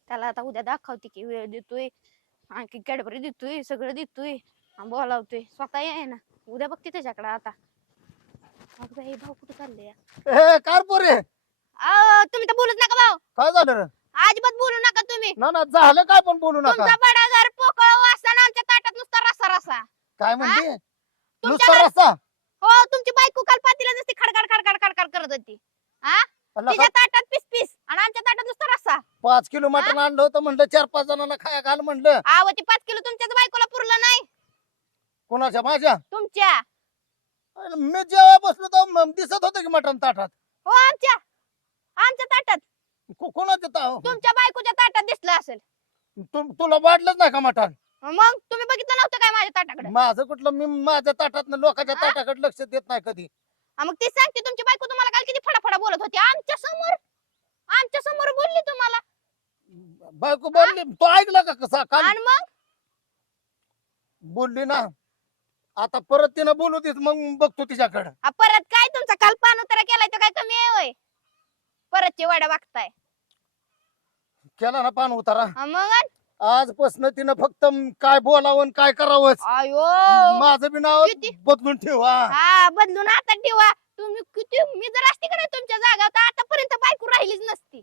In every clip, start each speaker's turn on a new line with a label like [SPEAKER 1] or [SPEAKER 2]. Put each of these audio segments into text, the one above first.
[SPEAKER 1] त्याला आता उद्या दाखवते की वेळ देतोय, आणखी कॅडबरी देतोय, सगळं देतोय, बोलावतोय, स्वतः आहे ना. उद्या बघते त्याच्याकडे आता. अगं हे भाऊ कुठे चालले या?
[SPEAKER 2] कार पोरे
[SPEAKER 1] तुम्ही तर बोलूच नका भाऊ.
[SPEAKER 2] काय झालं रे?
[SPEAKER 1] अजिबात बोलू नका तुम्ही.
[SPEAKER 2] ना ना झालं काय पण बोलू नका.
[SPEAKER 1] तुमचा बडा घर पोकळ असताना आमच्या ताटात नुसता रसा रसा.
[SPEAKER 2] काय म्हणते?
[SPEAKER 1] तुमच्या
[SPEAKER 2] नुसता रस्ता
[SPEAKER 1] हो, तुमची बायको काल पातीला नुसती खडखड खडखड खडखड करत होती. तिच्या ताटात पीस पीस आणि आमच्या ताटात नुसता रस्सा.
[SPEAKER 2] 5 किलो मटण आणलं होतं, म्हणलं 4-5 जणांना खाया घाल म्हणलं.
[SPEAKER 1] ती 5 किलो तुमच्याच बायकोला पुरलं नाही.
[SPEAKER 2] कोणाच्या? माझ्या?
[SPEAKER 1] तुमच्या.
[SPEAKER 2] मी जेव्हा बसलो तर दिसत होतं की मटण ताटात.
[SPEAKER 1] हो, आमच्या ताटात.
[SPEAKER 2] कोणाच्या?
[SPEAKER 1] तुमच्या बायकोच्या ताटात दिसलं असेल.
[SPEAKER 2] तुला वाटलंच नाही का मटण?
[SPEAKER 1] मग तुम्ही बघितलं नव्हतं काय माझ्या ताटाकडे?
[SPEAKER 2] माझं कुठलं, मी माझ्या ताटात लोकांच्या ताटाकडे लक्ष देत नाही कधी.
[SPEAKER 1] मग ती सांगते तुमची बायको तुम्हाला काल किती फडाफडा बोलत होती आमच्या समोर बोलली तुम्हाला.
[SPEAKER 2] बायको बोलली, तो ऐकला का कसा काल?
[SPEAKER 1] आणि मग
[SPEAKER 2] बोलली ना. आता परत तिनं बोलू देत, मग बघतो तिच्याकडे.
[SPEAKER 1] परत काय तुमचा काल पान उतारा केलाय तो काय कमी आहे होय? परतची वाड्या बघताय.
[SPEAKER 2] केला ना पान उतारा.
[SPEAKER 1] मग
[SPEAKER 2] आजपासून तिनं फक्त काय बोलावं काय करावं
[SPEAKER 1] अयो
[SPEAKER 2] माझं बी नाव
[SPEAKER 1] किती?
[SPEAKER 2] बदलून ठेवा.
[SPEAKER 1] बदलून आता ठेवा. तुम्ही किती, मी जर असते का नाही तुमच्या जागा तर आतापर्यंत बायको राहिलीच नसती.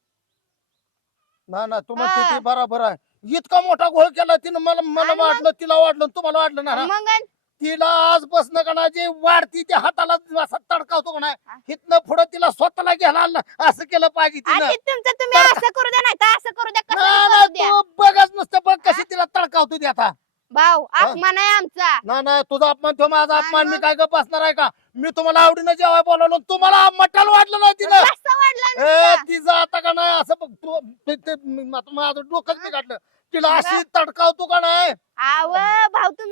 [SPEAKER 2] ना तू म्हणते ती बरोबर आहे. इतका मोठा घोळ केला तिनं, मला वाटलं, तिला वाटलं, तुम्हाला वाटलं ना.
[SPEAKER 1] मग
[SPEAKER 2] तिला आजपासून का ना जे वाढती त्या हाताला असा तडकावतो का नाही, इथनं पुढे तिला स्वतःला घ्यायला आणलं. असं केलं पाहिजे तिनं.
[SPEAKER 1] तुमचं तुम्ही असं करू द्या, नाही तर असं करू द्या, कसं
[SPEAKER 2] ना,
[SPEAKER 1] करू द्या.
[SPEAKER 2] तू बघच नुसतं, बघ कशी तिला तडकावतो ती आता.
[SPEAKER 1] भाऊ अपमान आहे आमचा.
[SPEAKER 2] ना तुझा अपमान, तो माझा अपमान. मी काय गप्प बसणार आहे का? मी तुम्हाला आवडीनं जेवाय बोलावलं, तुम्हाला मटण वाटलं नाही तिनं.
[SPEAKER 1] रस्सा वाढला नुसता.
[SPEAKER 2] तिचं आता का नाही असं बघ तू, माझं डोकंच बिघडलं. तिला अशी तडकावतो का नाही?
[SPEAKER 1] भाऊ तुम्ही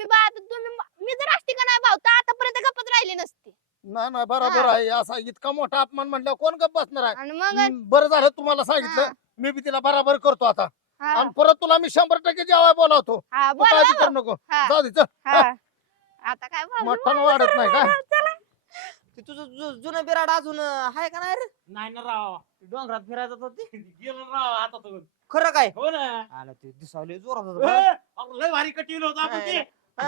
[SPEAKER 1] मी जर असते का नाही भाऊ तर आतापर्यंत गप्पच राहिली नसती.
[SPEAKER 2] ना बरोबर आहे. असा इतका मोठा अपमान म्हणलं कोण गप्प बसणार आहे?
[SPEAKER 1] आणि मग
[SPEAKER 2] बरं झालं तुम्हाला सांगितलं. मी बी तिला बराबर करतो आता.
[SPEAKER 1] हा,
[SPEAKER 2] आणि परत तुला मी 100% जेवाय बोलावतो.
[SPEAKER 1] हा,
[SPEAKER 2] तू
[SPEAKER 1] बोला
[SPEAKER 2] काळजी
[SPEAKER 1] भाऊ.
[SPEAKER 2] करू नको.
[SPEAKER 1] हा,
[SPEAKER 2] जाऊ दे चल.
[SPEAKER 1] हा. आता काय भाऊ?
[SPEAKER 2] मटण वाढत नाही का?
[SPEAKER 1] चला.
[SPEAKER 3] ते तुझं जुनं बिराड अजून आहे का नाही रे?
[SPEAKER 4] नाही ना राव, डोंगरात फिरायचं होतं गेलो राव हातातून.
[SPEAKER 3] खरं काय?
[SPEAKER 4] हो ना.
[SPEAKER 3] आला ते दिसावले जोरात होतं
[SPEAKER 4] ए,
[SPEAKER 3] बरं.
[SPEAKER 4] अहो, लय भारी कटील होत आपण ते.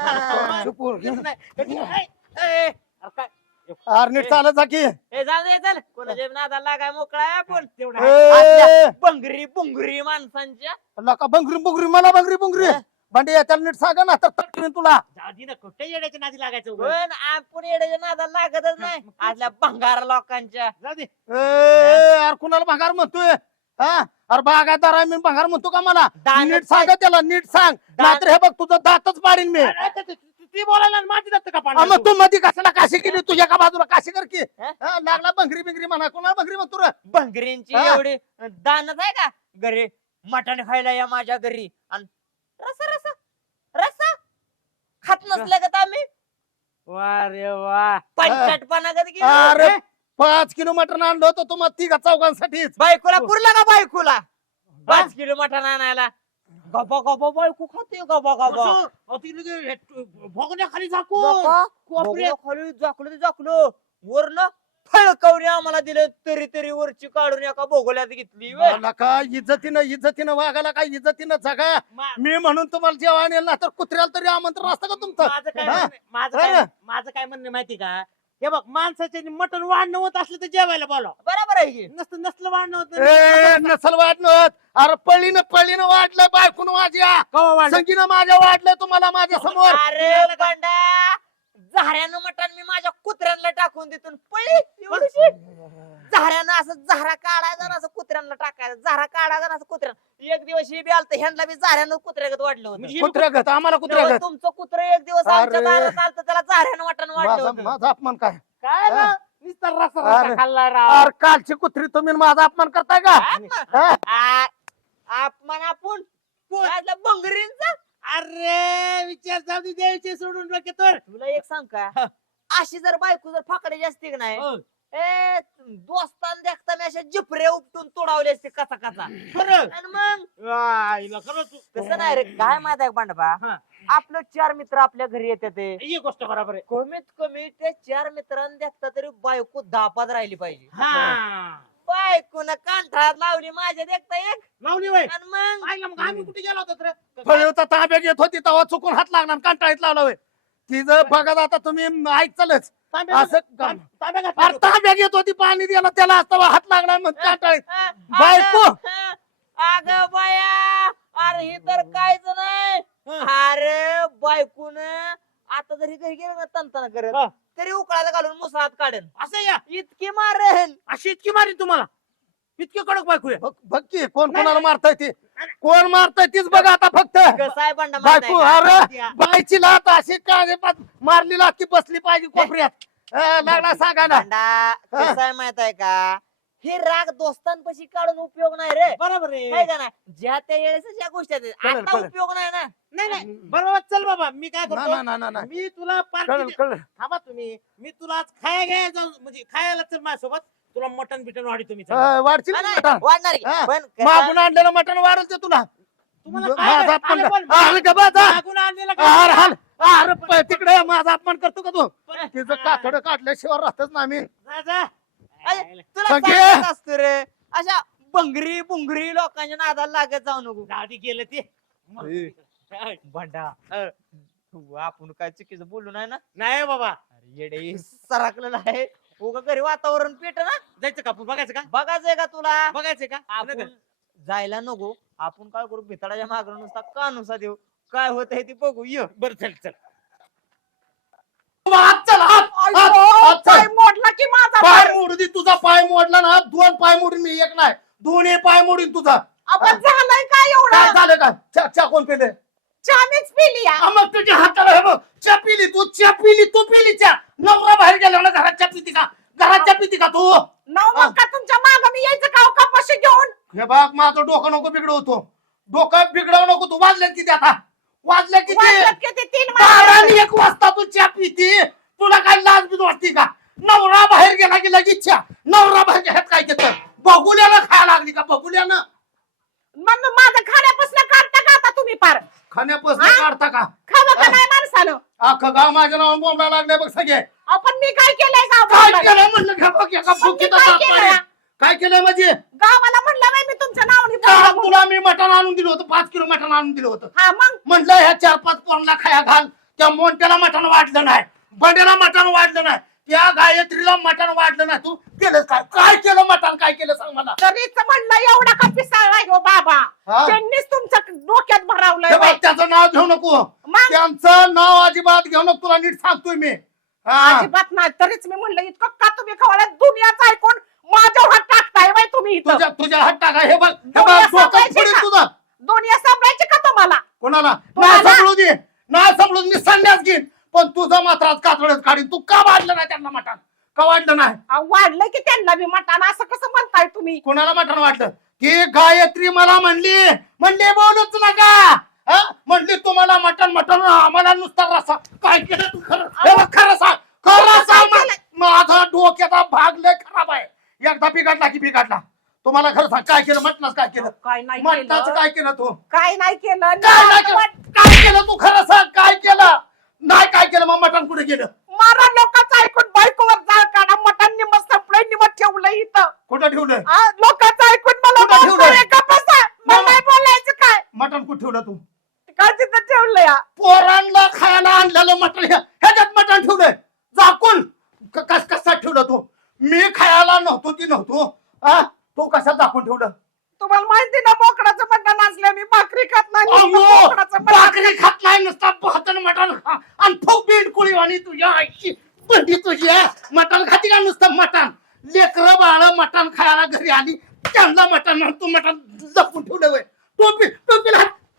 [SPEAKER 3] हा.
[SPEAKER 2] चुप हो.
[SPEAKER 4] घेत नाही. कटील नाही. ए, अरे काय?
[SPEAKER 2] अरे नीट चालत जा की.
[SPEAKER 3] ए जाऊ दे चल, कोणाच्या नादाला लागाय मोकळा आहे आपण.
[SPEAKER 4] तेवढं
[SPEAKER 2] ए,
[SPEAKER 4] आहे.
[SPEAKER 3] बंगरी बुंगरी माणसांच्या.
[SPEAKER 2] नका बंगरी मला बंगरी भांडे त्याला नीट सांगा ना, तर तटवीन तुला.
[SPEAKER 4] दादी ना कुठे येड्याच्या नादी लागायचं उगाच.
[SPEAKER 3] पण आपण येड्याच्या नादाला लागतच नाही आजल्या भंगार लोकांच्या.
[SPEAKER 4] जाऊ दे.
[SPEAKER 2] अरे कुणाला भागार म्हणतोय? हा, अरे बागायदार आहे मी, भागार म्हणतो का मला?
[SPEAKER 3] दानच
[SPEAKER 2] नीट सांगा त्याला, नीट सांग. नाहीतर हे बघ तुझं दातच पाडीन मी.
[SPEAKER 4] ती बोलायला माझी दत्त का पाडणार
[SPEAKER 2] मग
[SPEAKER 4] तू?
[SPEAKER 2] तू मध्ये कशाला काशी केली? तुझ्या का बाजूला काशी कर की.
[SPEAKER 3] हा?
[SPEAKER 2] हा, लागला बंगरी म्हणा. कोणाला बंगरी म्हणतो रे?
[SPEAKER 3] बंगरींची
[SPEAKER 2] हा?
[SPEAKER 3] एवढी दानच आहे का घरी? मटण खायला या माझ्या घरी आणि रसा रसा रसा खात नसल्या का आम्ही
[SPEAKER 4] वा रे वा.
[SPEAKER 3] पंचटपणा कधी
[SPEAKER 2] अरे
[SPEAKER 3] गेलो?
[SPEAKER 2] 5 किलो मटण आणलं होतं तुम्हाला तिघा चौघांसाठीच.
[SPEAKER 3] बायकोला पुरला का बायकोला 5 किलो मटण आणायला? गबा गबा बायको खाते गबा गबा.
[SPEAKER 4] असं, अहो, ती लगे भोगण्याखाली झाकून
[SPEAKER 3] नका.
[SPEAKER 4] कोपऱ्यात.
[SPEAKER 3] बघलं खाली झाकलं ते झाकलं वरनं फळकवणी आम्हाला दिलं, तरी वरची काढून एका भोगोल्यात घेतली व्हय.
[SPEAKER 2] नका इज्जतीनं वागायला, काय इज्जतीनं जगा.
[SPEAKER 4] मा-
[SPEAKER 2] मी म्हणून तुम्हाला जेव्हा नेलं ना, तर कुत्र्याला तरी आमंत्रण असतं का तुमचं?
[SPEAKER 4] माझं काय
[SPEAKER 2] हा?
[SPEAKER 4] म्हणणं-
[SPEAKER 2] हा?
[SPEAKER 4] माझं काय म्हणणं माहिती का? हे बघ, माणसाचे मटण वाढणं होत असलं तर जेवायला बोलाव.
[SPEAKER 3] बरोबर आहे की?
[SPEAKER 4] नसलं वाढणं होत
[SPEAKER 2] ए, नसल वाढणं. अरे पळीनं वाढलं, बायकून माझ्या
[SPEAKER 4] कवा वाढलं?
[SPEAKER 2] संगीनं माझ्या वाढलं तुम्हाला माझ्या समोर.
[SPEAKER 3] अरे बंडा, झाऱ्यानं मटण मी माझ्या कुत्र्यांना टाकून देतो पळी एवढीशी. झाऱ्यानं असं झारा काढायचा ना, असं कुत्र्यांना टाकायचं, झारा काढायचा ना, असं कुत्र्यांना. एक दिवस हे बी आलत, ह्यांना बी झाऱ्यानं कुत्र्यागत वाढलं होतं.
[SPEAKER 4] म्हणजे
[SPEAKER 2] कुत्र्यागत आम्हाला कुत्र्यागत.
[SPEAKER 3] तुमचं कुत्र एक दिवस आमच्या
[SPEAKER 2] अरे.
[SPEAKER 3] दारात आलतं, त्याला झाऱ्यानं मटण वाढलं
[SPEAKER 2] माझा
[SPEAKER 3] होतं.
[SPEAKER 2] माझा अपमान काय?
[SPEAKER 4] काय
[SPEAKER 2] हा?
[SPEAKER 4] ना, नुसता रस्सा
[SPEAKER 2] अरे.
[SPEAKER 4] खाल्ला राव.
[SPEAKER 2] अरे कालची कुत्री तुम्ही माझा अपमान करताय का? हा?
[SPEAKER 3] अपमान आपण काढला बंगरींचा.
[SPEAKER 4] अरे विचार जाऊ दे, द्यायचे सोडून डोके तर.
[SPEAKER 3] तुला एक सांग का, अशी जर बायको जर फाकड्याची असते की नाही,
[SPEAKER 4] हो.
[SPEAKER 3] ए दोस्तान देखता मी अशा जिपरे उपटून तोडावले असते कसा कसा.
[SPEAKER 4] खरं
[SPEAKER 3] आणि मग
[SPEAKER 4] आईला खरं तू
[SPEAKER 3] तसं नाही रे, काय माहित आहे पांडबा,
[SPEAKER 4] हा.
[SPEAKER 3] आपलं 4 मित्र आपल्या घरी येतात ते.
[SPEAKER 4] ही गोष्ट बरोबर आहे.
[SPEAKER 3] कमीत कमी त्या 4 मित्रांना देखता तरी बायको दापात राहिली पाहिजे.
[SPEAKER 4] हा
[SPEAKER 3] बायकोनं कांठाळात लावली माझ्या देखता एक
[SPEAKER 4] लावली वय
[SPEAKER 3] आणि मग
[SPEAKER 4] पाहिलं मग आम्ही कुठे गेलो होतो रे
[SPEAKER 2] फळवता ताब्यात येत होती तेव्हा चुकून हात लागणार कंटाळीत लावला होय तिचं बघत आता तुम्ही ऐकलंच असं काम. अरे ताब्यात येत होती पाणी द्यायला त्याला असता हात लागणार मग कंटाळीत बायको
[SPEAKER 3] अग बाया अरे हे तर कायच नाही अरे बायकून आता जरी घरी गेलं ना तनतन करत
[SPEAKER 4] हा.
[SPEAKER 3] तरी उकळायला घालून मुसळात काढन
[SPEAKER 4] असं या
[SPEAKER 3] इतकी मारेन
[SPEAKER 4] अशी इतकी मारी तुम्हाला इतकी कडक बायको आहे.
[SPEAKER 2] बघ की कोण कोणाला मारताय ते कोण मारताय तीच बघा आता फक्त
[SPEAKER 3] कसं आहे बंडा माहिती
[SPEAKER 2] बायको
[SPEAKER 3] आहे का?
[SPEAKER 2] अरे बायची लात अशी काय मारली लात की बसली पाहिजे कोपऱ्यात लागला सांगा ना
[SPEAKER 3] बंडा कसं आहे माहित आहे का हे राग दोस्तांपाशी काढून उपयोग नाही रे
[SPEAKER 4] बरोबर
[SPEAKER 3] नाही
[SPEAKER 4] आहे
[SPEAKER 3] का ना ज्या त्या वेळेस ज्या गोष्टी आहेत
[SPEAKER 2] कळलं,
[SPEAKER 3] आता
[SPEAKER 2] कळलं.
[SPEAKER 3] उपयोग नाही ना
[SPEAKER 4] नाही नाही बरोबर चल बाबा मी काय
[SPEAKER 2] ना
[SPEAKER 4] करतो
[SPEAKER 2] ना ना ना
[SPEAKER 4] मी तुला
[SPEAKER 2] कळलं
[SPEAKER 4] पार्टी
[SPEAKER 2] कळलं
[SPEAKER 4] थांबा तुम्ही मी तुला आज खाया घ्यायला जाऊ म्हणजे खायला चल माझ्यासोबत तुला मटन बिटन वाढी तुम्ही
[SPEAKER 2] वाढची
[SPEAKER 3] हा, नाही,
[SPEAKER 2] मटण
[SPEAKER 3] वाढणार की.
[SPEAKER 2] हा.
[SPEAKER 3] पण कसं
[SPEAKER 2] मागून आणलेलं मटण वाढल ते तुला
[SPEAKER 4] तुम्हाला
[SPEAKER 2] माझा
[SPEAKER 4] काय
[SPEAKER 2] अपमान
[SPEAKER 4] आलं पण-
[SPEAKER 2] कर. अरे गबा जा.
[SPEAKER 4] मागून आणलेलं
[SPEAKER 2] अरे
[SPEAKER 4] काय?
[SPEAKER 2] हाल अरे तिकडे माझा अपमान करतो का तू
[SPEAKER 4] पण-
[SPEAKER 2] तिचं कातड काढल्याशिवाय राहतच ना आम्ही
[SPEAKER 4] जा, जा.
[SPEAKER 3] अरे, तुला
[SPEAKER 2] संगे.
[SPEAKER 3] सांगत असतो रे अशा बंगरी बुंगरी लोकांच्या नादाला लागत जाऊ नको
[SPEAKER 4] जाऊ दे, गेलं ते
[SPEAKER 3] बंडा आपण काय चुकीचं बोलू नाही ना
[SPEAKER 4] नाही बाबा
[SPEAKER 3] अरे येडे सरकलेलं आहे उगा घरी वातावरण पेट ना
[SPEAKER 4] जायचं का आपण बघायचं का
[SPEAKER 3] बघायचंय का तुला
[SPEAKER 4] बघायचं का
[SPEAKER 3] आपण जायला नको आपण काय करू भितडाच्या मागं नुसता कानुसा देऊ काय होत आहे ते बघू ये
[SPEAKER 4] बरं चल चल
[SPEAKER 2] हात चल, हात, हात, हात चल.
[SPEAKER 3] मोडला की माझा
[SPEAKER 2] पाय मोडू दे तुझा पाय मोडला ना 2 पाय मोडून मी एक नाही 2 पाय मोडून तुझा
[SPEAKER 3] आपण झालंय काय
[SPEAKER 2] काय झालं का चा कोण पेले
[SPEAKER 3] चामीच पिली
[SPEAKER 2] मग तुझ्या हाताला हे बघ चा पिली तू पिली चा नवरा बाहेर गेला ना घरात चा पिती का तू
[SPEAKER 3] मग का तुमच्या माग मी यायचं का कपाशी घेऊन
[SPEAKER 2] हे बघ माझं डोकं नको बिघडवतो डोकं बिघडवू नको तू वाजल्यात किती आता वाजल्या किती
[SPEAKER 3] वाजल्यात किती? 3
[SPEAKER 2] बारा आणि 1 वाजता तू चा पिती तुला काय लाज बीज वाटते का नवरा बाहेर गेला की लगेच चा नवरा बाहेर गेला काय केलं बघुल्याला खायला लागली का बघुल्यानं
[SPEAKER 3] मग माझं खाण्यापासून काढता का आता तुम्ही पार
[SPEAKER 2] खाण्यापासून
[SPEAKER 3] हा?
[SPEAKER 2] काढता का
[SPEAKER 3] खावं का नाही माणसानं
[SPEAKER 2] अख्खं गाव माझ्या नावावर बोंबला लागले बघ सगळे
[SPEAKER 3] आपण मी काय केलंय
[SPEAKER 2] काय
[SPEAKER 3] गाव
[SPEAKER 2] केलं म्हणलं घ्या बघ एका
[SPEAKER 3] मग मी
[SPEAKER 2] फुकीत
[SPEAKER 3] काय केलं?
[SPEAKER 2] काय केलं म्हणजे
[SPEAKER 3] गावाला म्हणलं बाई मी तुमच्या नावाने
[SPEAKER 2] काल
[SPEAKER 3] बोललो म्हणून.
[SPEAKER 2] तुला मी मटण आणून दिलं होतं 5 किलो मटण आणून दिलं होतं
[SPEAKER 3] हा मग
[SPEAKER 2] म्हणलं ह्या 4-5 पोरांना खाया घाल त्या मोंट्याला मटण वाढलं नाही बंड्याला मटण वाढलं नाही त्या गायत्रीला मटण वाढलं नाही तू केलं काय केलं मटण काय केलं सांग मला
[SPEAKER 3] तरीच म्हणलं एवढा का पिसाळलाय हो बाबा
[SPEAKER 2] हा?
[SPEAKER 3] त्यांनीच तुमच्या डोक्यात भरावलंय
[SPEAKER 2] हे
[SPEAKER 3] बाई.
[SPEAKER 2] बघ, त्याचं नाव घेऊ नको
[SPEAKER 3] मग
[SPEAKER 2] त्यांचं नाव अजिबात घेऊ नको तुला नीट सांगतोय मी हा.
[SPEAKER 3] अजिबात नाही तरीच मी म्हणलं इतकं का तुम्ही खवळ्यात दुनियाचं ऐकून माझ्यावर हात टाकताय बाई तुम्ही इथं
[SPEAKER 2] तुझ्या हात टाका हे बघ
[SPEAKER 3] डोळ्यात
[SPEAKER 2] डोकं
[SPEAKER 3] सांगायचे
[SPEAKER 2] फोडीन
[SPEAKER 3] का?
[SPEAKER 2] तुझं
[SPEAKER 3] दुनिया सांभाळायची का तुम्हाला
[SPEAKER 2] कोणाला
[SPEAKER 3] तुम्हाला?
[SPEAKER 2] नाही समजू दे नाही समजून मी संन्यास घेईन पण तुझं मात्र आज कातडच काढीन तू का वाढलं नाही त्यांना मटण का वाढलं नाही
[SPEAKER 3] अहो, वाढलंय की त्यांना बी मटान असं कसं म्हणताय तुम्ही
[SPEAKER 2] कोणाला मटण वाटलं ती गायत्री मला म्हणली बोलूच नका हा? म्हणली तुम्हाला मटण आम्हाला नुसता रसा काय केलं तू खरं हे बघ, खरं सांग खरं सांग
[SPEAKER 3] काय केलं?
[SPEAKER 2] माझा डोक्याचा भाग लय खराब आहे एकदा बिघडला की बिघडला तुम्हाला खरं सांग काय केलं मटणाचं काय केलं
[SPEAKER 3] काय नाही
[SPEAKER 2] मटणाचं
[SPEAKER 3] केलं
[SPEAKER 2] काय केलं तू
[SPEAKER 3] काय नाही केलं
[SPEAKER 2] काय नाही केलं? काय केलं तू खरं सांग काय केलं नाही काय केलं मग मटण कुठे गेलं
[SPEAKER 3] मारा लोकांचं ऐकून बायकोवर जाळ काढा मटण निमत संपलंय निमत ठेवलंय इथं
[SPEAKER 2] कुठं ठेवलं
[SPEAKER 3] लोकांचं ऐकून मला
[SPEAKER 2] कुठं ठेवलंय?
[SPEAKER 3] बोलतोय, का बसा? मला
[SPEAKER 2] मग-
[SPEAKER 3] नाही बोलायचं काय
[SPEAKER 2] मटण कुठं ठेवलं तू
[SPEAKER 3] काय तिथं ठेवलंय हा?
[SPEAKER 2] पोरांना खायला आणलेलं मटण ह्याच्यात मटण ठेवलंय झाकून कसा ठेवलं तू मी खायला नव्हतो हा तू कशा झाकून ठेवलं
[SPEAKER 3] तुम्हाला माहिती ना बोकडाचं मटण असलं मी भाकरी खात नाही
[SPEAKER 2] अहो,
[SPEAKER 3] नुसतं बोकडाचं मटण.
[SPEAKER 2] भाकरी खात नाही नुसता भातन मटण खा. आणि फुक बीड कुळी आणि तुझ्या आईची बंडी तुझी आहे. मटण खाती का नुसतं मटण लेकरं बाळ मटण खायला घरी आली त्यांना मटण तू मटण जपून ठेवलं वय टोपीला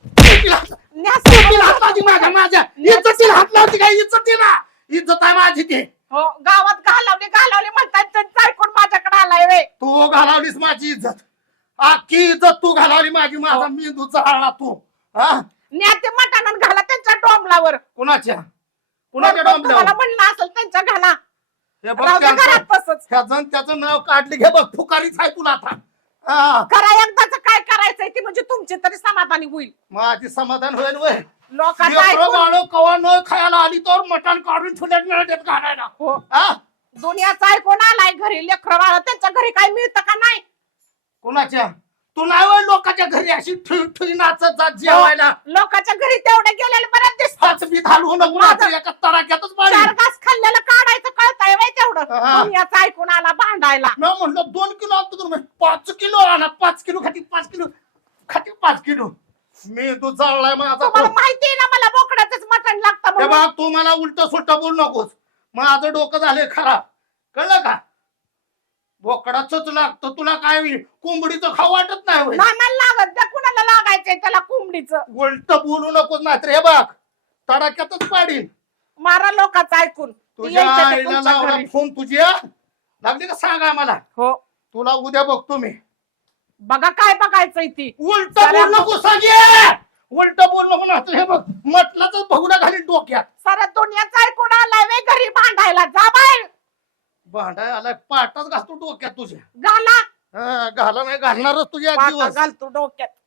[SPEAKER 2] हात लावती माझ्या इज्जतीला हात लावती काय इज्जत आहे माझी ते
[SPEAKER 3] हो गावात घालवले म्हणतात त्यांचं ऐकून माझ्याकडे आलाय वे
[SPEAKER 2] तू घालावलीस माझी इज्जत अख्खी इज्जत तू घालावली माझी माझा मेंदू जळाला तू हा
[SPEAKER 3] न्या ते मटण घाला त्यांच्या डोंबलावर
[SPEAKER 2] कुणाच्या
[SPEAKER 3] तुम्हाला
[SPEAKER 2] डोंबल्यावर
[SPEAKER 3] म्हणलं असेल त्यांच्या घाला
[SPEAKER 2] हे बघ
[SPEAKER 3] राहू दे
[SPEAKER 2] त्यांचं-
[SPEAKER 3] घरात तसंच
[SPEAKER 2] त्याचं नाव काढले घे बघ फुकारीच आहे तुला आता हा.
[SPEAKER 3] करा एकदाच काय करायचंय ते म्हणजे तुमचे तरी समाधानी होईल
[SPEAKER 2] माझी समाधान होईल वय
[SPEAKER 3] लोकांचं
[SPEAKER 2] लेकरं
[SPEAKER 3] ऐकून
[SPEAKER 2] बाळं कवा न खायला आली तर मटण काढून ठेवल्यात मिळत घालायला
[SPEAKER 3] हो
[SPEAKER 2] हा
[SPEAKER 5] दुनियाचा ऐकून आलाय घरी लेकरं बाळ त्यांच्या घरी काय मिळतं का नाही
[SPEAKER 2] कोणाच्या तू नाही होय लोकांच्या घरी अशी ठुई नाचत जात जेवायला
[SPEAKER 5] लोकांच्या घरी तेवढे गेलेले बरं दिसत
[SPEAKER 2] हाच बी घालू नको
[SPEAKER 5] माझं-
[SPEAKER 2] रात्री एका तडाख्यातच पाडी
[SPEAKER 5] चार घास खाल्लेलं काढायचं कळतंय वय तेवढं
[SPEAKER 2] हा.
[SPEAKER 5] दुनियाचं ऐकून आला भांडायला
[SPEAKER 2] मी म्हणलं 2 किलो आणतो तुम्ही 5 किलो आणा 5 किलो खाती 5 किलो खाती 5 किलो मी तू जळलाय माझा
[SPEAKER 5] तुम्हाला माहितीये ना मला बोकडाचंच मटण लागतं
[SPEAKER 2] हे
[SPEAKER 5] म्हणून.
[SPEAKER 2] बघ तू मला उलट सुलट बोलू नकोस माझं डोकं झालंय खराब कळलं का बोकडाचंच लागतं तुला काय होईल कोंबडीचं खाऊ वाटत नाही होय.
[SPEAKER 5] नाही मला लागत त्या कुणाला लागायचंय त्याला कोंबडीचं
[SPEAKER 2] उलट बोलू नकोस नाही तर हे बघ तडाख्यातच पाडील
[SPEAKER 5] मारा लोकांचं ऐकून
[SPEAKER 2] तुझ्या
[SPEAKER 5] यायचं ते
[SPEAKER 2] आईला
[SPEAKER 5] तुमच्या
[SPEAKER 2] लावला
[SPEAKER 5] घरी.
[SPEAKER 2] फोन तुझ्या लागली का सांगा मला
[SPEAKER 5] हो
[SPEAKER 2] तुला उद्या बघतो मी
[SPEAKER 5] बघा काय बघायचंय ती
[SPEAKER 2] उलट
[SPEAKER 5] साऱ्या-
[SPEAKER 2] बोल नको सांगे उलट बोल नको ना हे बघ म्हटलं भगुडा घालीन डोक्यात
[SPEAKER 5] सारा दुनियाचं ऐकून आलाय वे घरी भांडायला जा बाहेर
[SPEAKER 2] भांडाय आलाय पाटाच घालतो डोक्यात तुझ्या
[SPEAKER 5] घाला
[SPEAKER 2] घाला नाही घालणारच तुझ्या एक
[SPEAKER 5] पाटा
[SPEAKER 2] दिवस
[SPEAKER 5] घाल तू डोक्यात